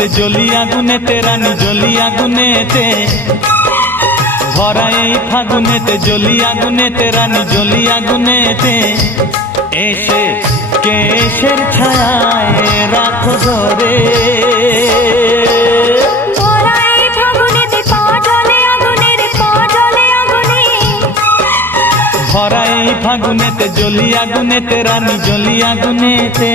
ফাগুনেতে জ্বলি আগুনেতে রানী জ্বলি আগুনেতে, ভরা এই ফাগুনেতে জ্বলি আগুনেতে রানী জ্বলি আগুনেতে, এসে কেশের ছায়ায় রাখো ধরে। ভরা এই ফাগুনেতে জ্বলি আগুনেতে রানী জ্বলি আগুনেতে।